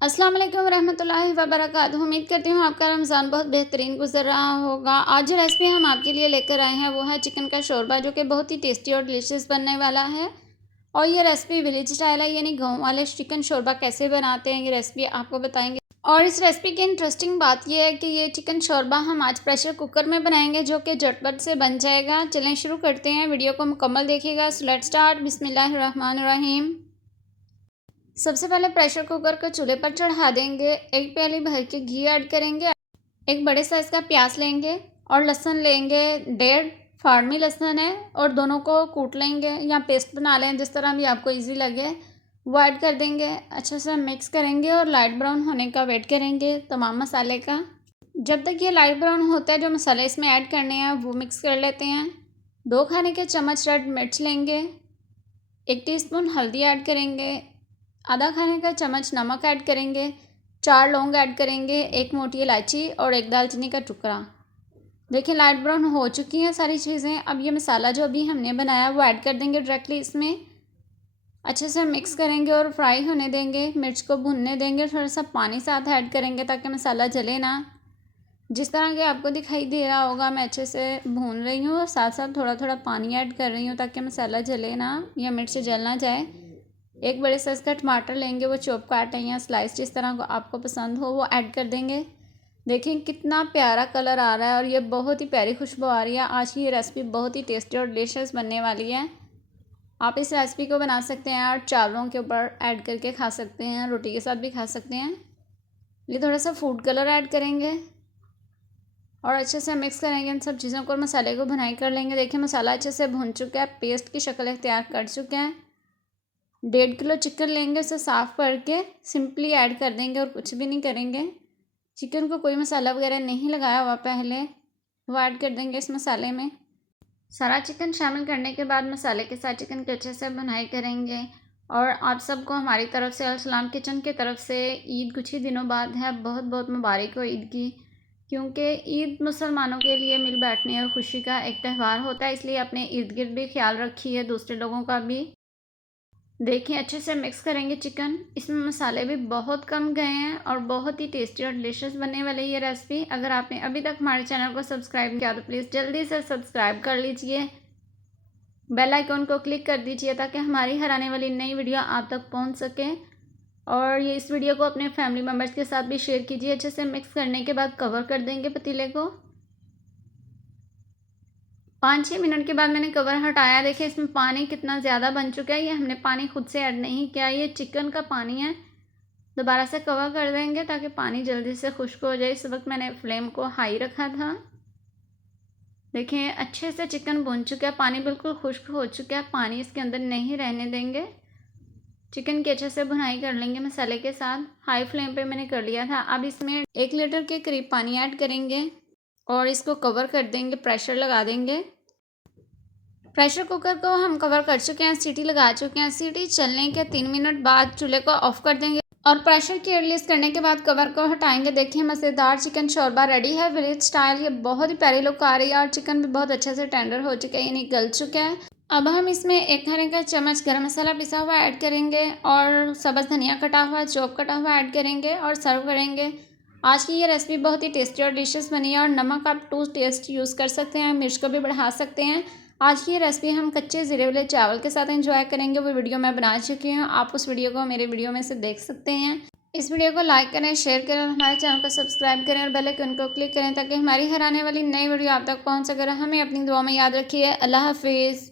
अस्सलाम वालेकुम रहमतुल्लाहि व बरकातुहू। उम्मीद करती हूँ आपका रमज़ान बहुत बेहतरीन गुजर रहा होगा। आज जो रेसिपी हम आपके लिए लेकर आए हैं वो है चिकन का शोरबा, जो कि बहुत ही टेस्टी और डिलीशियस बनने वाला है। और ये रेसिपी विलेज स्टाइल है, यानी गाँव वाले चिकन शोरबा कैसे बनाते हैं ये रेसिपी आपको बताएंगे। और इस रेसिपी की इंटरेस्टिंग बात यह है कि ये चिकन शोरबा हम आज प्रेशर कुकर में बनाएंगे, जो कि झटपट से बन जाएगा। चलें शुरू करते हैं, वीडियो को मुकम्मल देखिएगा। So let's start. बिस्मिल्लाहिर्रहमानिर्रहीम। सबसे पहले प्रेशर कुकर को चूल्हे पर चढ़ा देंगे। एक प्याली भर के घी ऐड करेंगे। एक बड़े साइज़ का प्याज लेंगे और लहसुन लेंगे। 1.5 फार्मी लहसुन है और दोनों को कूट लेंगे या पेस्ट बना लें, जिस तरह भी आपको इजी लगे वो ऐड कर देंगे। अच्छे से मिक्स करेंगे और लाइट ब्राउन होने का वेट करेंगे तमाम मसाले का। जब तक ये लाइट ब्राउन होता है, जो मसाले इसमें ऐड करने हैं वो मिक्स कर लेते हैं। 2 खाने के चम्मच रेड मिर्च लेंगे। 1 टीस्पून हल्दी ऐड करेंगे। आधा खाने का चम्मच नमक ऐड करेंगे। 4 लौंग ऐड करेंगे। 1 मोटी इलायची और 1 दालचीनी का टुकड़ा। देखिए लाइट ब्राउन हो चुकी हैं सारी चीज़ें। अब ये मसाला जो अभी हमने बनाया वो ऐड कर देंगे डायरेक्टली इसमें। अच्छे से मिक्स करेंगे और फ्राई होने देंगे। मिर्च को भुनने देंगे। थोड़ा सा पानी साथ ऐड करेंगे ताकि मसाला जले ना। जिस तरह के आपको दिखाई दे रहा होगा, मैं अच्छे से भून रही हूँ और साथ साथ थोड़ा थोड़ा पानी ऐड कर रही हूँ ताकि मसाला जले ना या मिर्च जल ना जाए। एक बड़े साइज़ का टमाटर लेंगे, वो चॉप काट या स्लाइस जिस तरह को आपको पसंद हो वो ऐड कर देंगे। देखिए कितना प्यारा कलर आ रहा है और ये बहुत ही प्यारी खुशबू आ रही है। आज की ये रेसिपी बहुत ही टेस्टी और डिलीशियस बनने वाली है। आप इस रेसिपी को बना सकते हैं और चावलों के ऊपर ऐड करके खा सकते हैं, रोटी के साथ भी खा सकते हैं। ये थोड़ा सा फूड कलर ऐड करेंगे और अच्छे से मिक्स करेंगे इन सब चीज़ों को और मसाले को भुनाई कर लेंगे। देखिए मसाला अच्छे से भुन चुका है, पेस्ट की शक्ल इख्तियार कर चुके हैं। 1.5 किलो चिकन लेंगे, उसे साफ़ करके सिंपली ऐड कर देंगे और कुछ भी नहीं करेंगे। चिकन को कोई मसाला वगैरह नहीं लगाया हुआ पहले, वो ऐड कर देंगे इस मसाले में। सारा चिकन शामिल करने के बाद मसाले के साथ चिकन की अच्छे से भुनाई करेंगे। और आप सबको हमारी तरफ से अल सलाम किचन की तरफ से ईद कुछ ही दिनों बाद है। बहुत बहुत मुबारक हो ईद की, क्योंकि ईद मुसलमानों के लिए मिल बैठने और खुशी का एक त्यौहार होता है। इसलिए अपने इर्द गिर्द भी ख्याल रखिए, दूसरे लोगों का भी। देखिए अच्छे से मिक्स करेंगे चिकन। इसमें मसाले भी बहुत कम गए हैं और बहुत ही टेस्टी और डिलीशियस बनने वाली ये रेसिपी। अगर आपने अभी तक हमारे चैनल को सब्सक्राइब किया तो प्लीज़ जल्दी से सब्सक्राइब कर लीजिए। बेल आइकॉन को क्लिक कर दीजिए ताकि हमारी हर आने वाली नई वीडियो आप तक पहुंच सके। और ये इस वीडियो को अपने फैमिली मेम्बर्स के साथ भी शेयर कीजिए। अच्छे से मिक्स करने के बाद कवर कर देंगे पतीले को। 5-6 मिनट के बाद मैंने कवर हटाया। देखिए इसमें पानी कितना ज़्यादा बन चुका है। ये हमने पानी खुद से ऐड नहीं किया, ये चिकन का पानी है। दोबारा से कवर कर देंगे ताकि पानी जल्दी से खुश्क हो जाए। इस वक्त मैंने फ्लेम को हाई रखा था। देखिए अच्छे से चिकन भुन चुका है, पानी बिल्कुल खुश्क हो चुका है। पानी इसके अंदर नहीं रहने देंगे। चिकन की अच्छे से भुनाई कर लेंगे मसाले के साथ। हाई फ्लेम पे मैंने कर लिया था। अब इसमें 1 लीटर के करीब पानी ऐड करेंगे और इसको कवर कर देंगे, प्रेशर लगा देंगे। प्रेशर कुकर को हम कवर कर चुके हैं, सीटी लगा चुके हैं। सीटी चलने के 3 मिनट बाद चूल्हे को ऑफ कर देंगे और प्रेशर की रिलीज़ करने के बाद कवर को हटाएंगे। देखिए मज़ेदार चिकन शोरबा रेडी है विलेज स्टाइल। ये बहुत ही प्यारी लुक आ रही है और चिकन भी बहुत अच्छे से टेंडर हो चुका है, यानी गल चुका है। अब हम इसमें 1 खाने का चम्मच गरम मसाला पिसा हुआ ऐड करेंगे और सब्ज़ धनिया कटा हुआ, चॉप कटा हुआ ऐड करेंगे और सर्व करेंगे। आज की ये रेसिपी बहुत ही टेस्टी और डिलीशियस बनी है। और नमक आप टू टेस्ट यूज़ कर सकते हैं, मिर्च को भी बढ़ा सकते हैं। आज की ये रेसिपी हम कच्चे ज़ीरे वाले चावल के साथ एंजॉय करेंगे। वो वीडियो मैं बना चुकी हूँ, आप उस वीडियो को मेरे वीडियो में से देख सकते हैं। इस वीडियो को लाइक करें, शेयर करें और हमारे चैनल को सब्सक्राइब करें और बेल आइकन को क्लिक करें ताकि हमारी हर आने वाली नई वीडियो आप तक पहुँच सके। हमें अपनी दुआ में याद रखिए। अल्लाह हाफिज़।